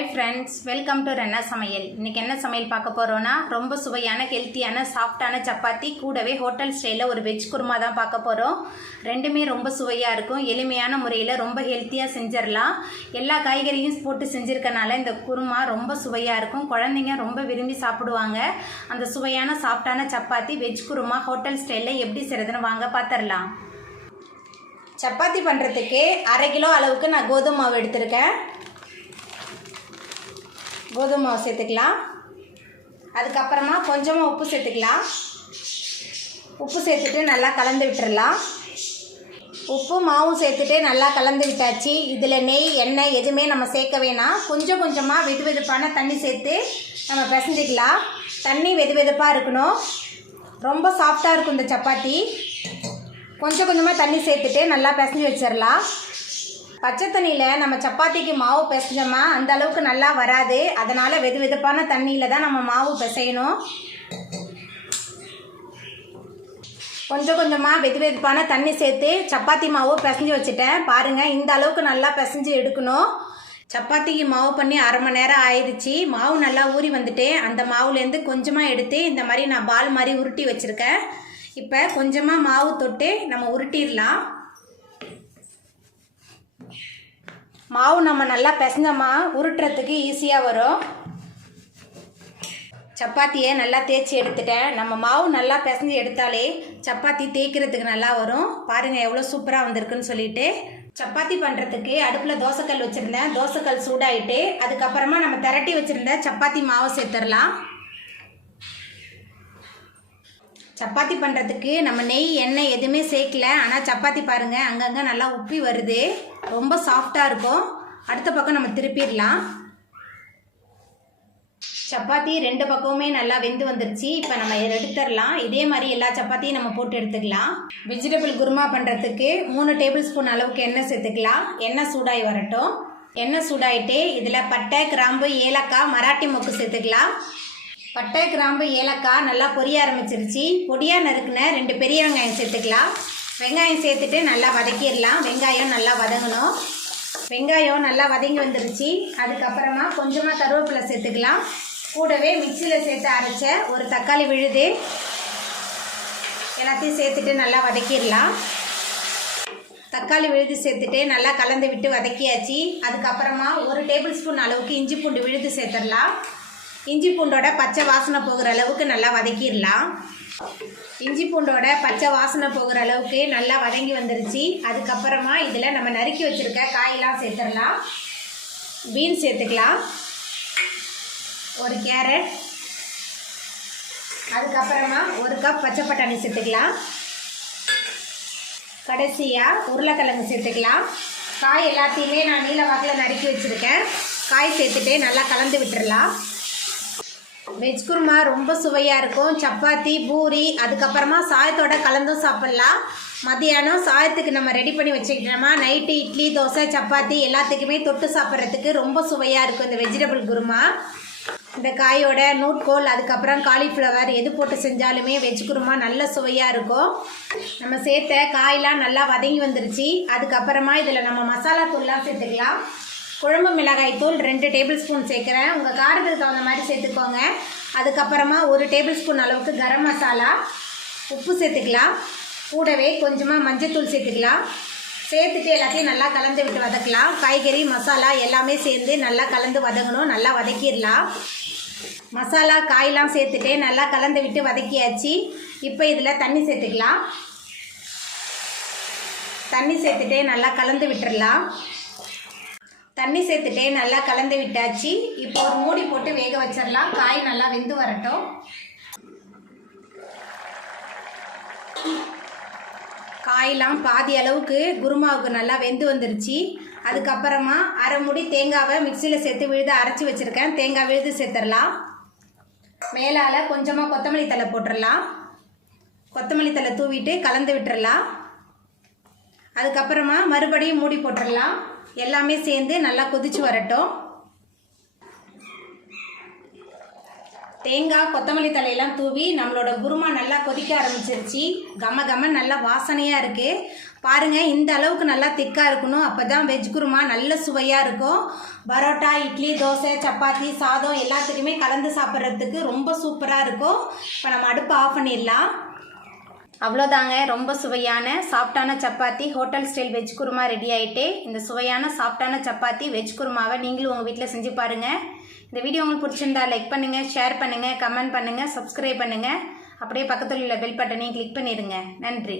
Hi friends, welcome to Renna சமையல். இன்றைக்கி என்ன சமையல் பார்க்க போகிறோன்னா, ரொம்ப சுவையான ஹெல்த்தியான சாஃப்டான சப்பாத்தி கூடவே ஹோட்டல் ஸ்டைலில் ஒரு வெஜ் குருமா தான் பார்க்க போகிறோம். ரெண்டுமே ரொம்ப சுவையாக இருக்கும். எளிமையான முறையில் ரொம்ப ஹெல்த்தியாக செஞ்சிடலாம். எல்லா காய்கறியும் போட்டு செஞ்சுருக்கனால இந்த குருமா ரொம்ப சுவையாக இருக்கும். குழந்தைங்க ரொம்ப விரும்பி சாப்பிடுவாங்க. அந்த சுவையான சாஃப்டான சப்பாத்தி வெஜ் குருமா ஹோட்டல் ஸ்டைலில் எப்படி செய்கிறதுன்னு வாங்க பார்த்துடலாம். சப்பாத்தி பண்ணுறதுக்கு 1/2 கிலோ அளவுக்கு நான் கோதுமை மாவு எடுத்திருக்கேன். கோதுமை மாவு சேர்த்துக்கலாம். அதுக்கப்புறமா கொஞ்சமாக உப்பு சேர்த்துக்கலாம். உப்பு சேர்த்துட்டு நல்லா கலந்து விட்டுடலாம். உப்பு மாவும் சேர்த்துட்டு நல்லா கலந்து விட்டாச்சு. இதில் நெய் எண்ணெய் எதுவுமே நம்ம சேர்க்க வேணாம். கொஞ்சம் கொஞ்சமாக வெது வெதுப்பான தண்ணி சேர்த்து நம்ம பிசைஞ்சிக்கலாம். தண்ணி வெது வெதுப்பாக இருக்கணும். ரொம்ப சாஃப்டாக இருக்கும் இந்த சப்பாத்தி. கொஞ்சம் கொஞ்சமாக தண்ணி சேர்த்துட்டு நல்லா பிசைஞ்சு வச்சிடலாம். பச்சை தண்ணியில் நம்ம சப்பாத்திக்கு மாவு பிசைஞ்சோமா அந்த அளவுக்கு நல்லா வராது. அதனால் வெது வெதுப்பான தண்ணியில் தான் நம்ம மாவு பிசையணும். கொஞ்சம் கொஞ்சமாக வெது வெதுப்பான தண்ணி சேர்த்து சப்பாத்தி மாவு பிசைஞ்சு வச்சுட்டேன். பாருங்கள், இந்த அளவுக்கு நல்லா பிசைஞ்சு எடுக்கணும். சப்பாத்திக்கு மாவு பண்ணி 1/2 மணி நேரம் ஆயிடுச்சு. மாவு நல்லா ஊறி வந்துட்டு அந்த மாவுலேருந்து கொஞ்சமாக எடுத்து இந்த மாதிரி நான் பால் மாதிரி உருட்டி வச்சுருக்கேன். இப்போ கொஞ்சமாக மாவு தொட்டு நம்ம உருட்டிடலாம். மாவு நம்ம நல்லா பிசைஞ்சோமா உருட்டுறதுக்கு ஈஸியாக வரும். சப்பாத்தியை நல்லா தேய்ச்சி எடுத்துட்டேன். நம்ம மாவு நல்லா பிசைஞ்சு எடுத்தாலே சப்பாத்தி தேய்க்கிறதுக்கு நல்லா வரும். பாருங்கள் எவ்வளோ சூப்பராக வந்திருக்குன்னு சொல்லிட்டு. சப்பாத்தி பண்ணுறதுக்கு அடுப்பில் தோசைக்கல் வச்சுருந்தேன். தோசைக்கல் சூடாயிட்டு அதுக்கப்புறமா நம்ம திரட்டி வச்சுருந்த சப்பாத்தி மாவை சேர்த்துடலாம். சப்பாத்தி பண்ணுறதுக்கு நம்ம நெய் எண்ணெய் எதுவுமே சேர்க்கல. ஆனால் சப்பாத்தி பாருங்கள் அங்கங்கே நல்லா உப்பி வருது. ரொம்ப சாஃப்டாக இருக்கும். அடுத்த பக்கம் நம்ம திருப்பிடலாம். சப்பாத்தி 2 பக்கமுமே நல்லா வெந்து வந்துருச்சு. இப்போ நம்ம எடுத்துடலாம். இதே மாதிரி எல்லா சப்பாத்தியும் நம்ம போட்டு எடுத்துக்கலாம். வெஜிடபிள் குருமா பண்ணுறதுக்கு 3 டேபிள் ஸ்பூன் அளவுக்கு எண்ணெய் சேர்த்துக்கலாம். எண்ணெய் சூடாகி வரட்டும். எண்ணெய் சூடாயிட்டு இதில் பட்டை கிராம்பு ஏலக்காய் மராட்டி மொக்கு சேர்த்துக்கலாம். பட்டை கிராம்பு ஏலக்காய் நல்லா பொரிய ஆரம்பிச்சிருச்சு. பொடியாக நறுக்குன 2 பெரிய வெங்காயம் சேர்த்துக்கலாம். வெங்காயம் சேர்த்துட்டு நல்லா வதக்கிடலாம். வெங்காயம் நல்லா வதங்கணும். வெங்காயம் நல்லா வதங்கி வந்துருச்சு. அதுக்கப்புறமா கொஞ்சமாக கருவேப்பிலை சேர்த்துக்கலாம். கூடவே மிக்சியில் சேர்த்து அரைச்ச ஒரு தக்காளி விழுது எல்லாத்தையும் சேர்த்துட்டு நல்லா வதக்கிடலாம். தக்காளி விழுது சேர்த்துட்டு நல்லா கலந்து விட்டு வதக்கியாச்சு. அதுக்கப்புறமா 1 டேபிள் ஸ்பூன் அளவுக்கு இஞ்சி பூண்டு விழுது சேர்த்துடலாம். இஞ்சி பூண்டோட பச்சை வாசனை போகிற அளவுக்கு நல்லா வதக்கிடலாம். இஞ்சி பூண்டோட பச்சை வாசனை போகிற அளவுக்கு நல்லா வதங்கி வந்துருச்சு. அதுக்கப்புறமா இதில் நம்ம நறுக்கி வச்சுருக்க காயெல்லாம் சேர்த்துடலாம். பீன்ஸ் சேர்த்துக்கலாம். 1 கேரட், அதுக்கப்புறமா 1 கப் பச்சை பட்டாணி சேர்த்துக்கலாம். கடைசியாக உருளைக்கிழங்கு சேர்த்துக்கலாம். காய் எல்லாத்தையுமே நான் நீல வாக்கில் நறுக்கி வச்சுருக்கேன். காய் சேர்த்துட்டு நல்லா கலந்து விட்டுடலாம். வெஜ் குருமா ரொம்ப சுவையாக இருக்கும். சப்பாத்தி பூரி அதுக்கப்புறமா சாயத்தோட கலந்தும் சாப்பிட்லாம். மதியானம் சாயத்துக்கு நம்ம ரெடி பண்ணி வச்சுக்கிட்டோமா நைட்டு இட்லி தோசை சப்பாத்தி எல்லாத்துக்குமே தொட்டு சாப்பிட்றதுக்கு ரொம்ப சுவையாக இருக்கும் இந்த வெஜிடபிள் குருமா. இந்த காயோட நூட்கோல் அதுக்கப்புறம் காலிஃப்ளவர் எது போட்டு செஞ்சாலுமே வெஜ் குருமா நல்ல சுவையாக இருக்கும். நம்ம சேர்த்த காயெலாம் நல்லா வதங்கி வந்துருச்சு. அதுக்கப்புறமா இதில் நம்ம மசாலா தூள்லாம் சேர்த்துக்கலாம். குழம்பு மிளகாய் தூள் 2 டேபிள் ஸ்பூன் சேர்க்குறேன். உங்கள் காரத்துக்கு தகுந்த மாதிரி சேர்த்துக்கோங்க. அதுக்கப்புறமா 1 டேபிள் ஸ்பூன் அளவுக்கு கரம் மசாலா, உப்பு சேர்த்துக்கலாம். கூடவே கொஞ்சமாக மஞ்சத்தூள் சேர்த்துக்கலாம். சேர்த்துட்டு எல்லாத்தையும் நல்லா கலந்து விட்டு வதக்கலாம். காய்கறி மசாலா எல்லாமே சேர்ந்து நல்லா கலந்து வதங்கணும். நல்லா வதக்கிடலாம். மசாலா காயெலாம் சேர்த்துட்டு நல்லா கலந்து விட்டு வதக்கியாச்சு. இப்போ இதில் தண்ணி சேர்த்துக்கலாம். தண்ணி சேர்த்துட்டு நல்லா கலந்து விட்டுடலாம். தண்ணி சேர்த்துட்டு நல்லா கலந்து விட்டாச்சு. இப்போ ஒரு மூடி போட்டு வேக வச்சிடலாம். காய் நல்லா வெந்து வரட்டும். காயெல்லாம் பாதி அளவுக்கு குருமாவுக்கு நல்லா வெந்து வந்துருச்சு. அதுக்கப்புறமா 1/2 மூடி தேங்காவை மிக்சியில் சேர்த்து விழுது அரைச்சி வச்சுருக்கேன். தேங்காய் விழுது சேர்த்துடலாம். மேலால் கொஞ்சமாக கொத்தமல்லி தழை போட்டுடலாம். கொத்தமல்லி தழை தூவிட்டு கலந்து விட்டுடலாம். அதுக்கப்புறமா மறுபடியும் மூடி போட்டுடலாம். எல்லாமே சேர்ந்து நல்லா கொதிச்சு வரட்டும். தேங்காய் கொத்தமல்லி தலையெல்லாம் தூவி நம்மளோட குருமா நல்லா கொதிக்க ஆரம்பிச்சிருச்சு. கம கம நல்லா வாசனையாக இருக்குது. பாருங்கள், இந்த அளவுக்கு நல்லா திக்காக இருக்கணும். அப்போ தான் வெஜ் குருமா நல்ல சுவையாக இருக்கும். பரோட்டா, இட்லி, தோசை, சப்பாத்தி, சாதம் எல்லாத்துக்குமே கலந்து சாப்பிட்றதுக்கு ரொம்ப சூப்பராக இருக்கும். இப்போ நம்ம அடுப்பு ஆஃப் பண்ணிடலாம். அவ்வளோதாங்க, ரொம்ப சுவையான சாஃப்டான chapati hotel style veg kurma ready ஆகிட்டு. இந்த சுவையான சாஃப்டான சப்பாத்தி வெஜ் குருமாவை நீங்களும் உங்கள் வீட்டில் செஞ்சு பாருங்கள். இந்த வீடியோ உங்களுக்கு பிடிச்சிருந்தா லைக் பண்ணுங்கள், ஷேர் பண்ணுங்கள், கமெண்ட் பண்ணுங்கள், சப்ஸ்கிரைப் பண்ணுங்கள். அப்படியே பக்கத்தில் உள்ள பெல் பட்டனையும் கிளிக் பண்ணிடுங்க. நன்றி.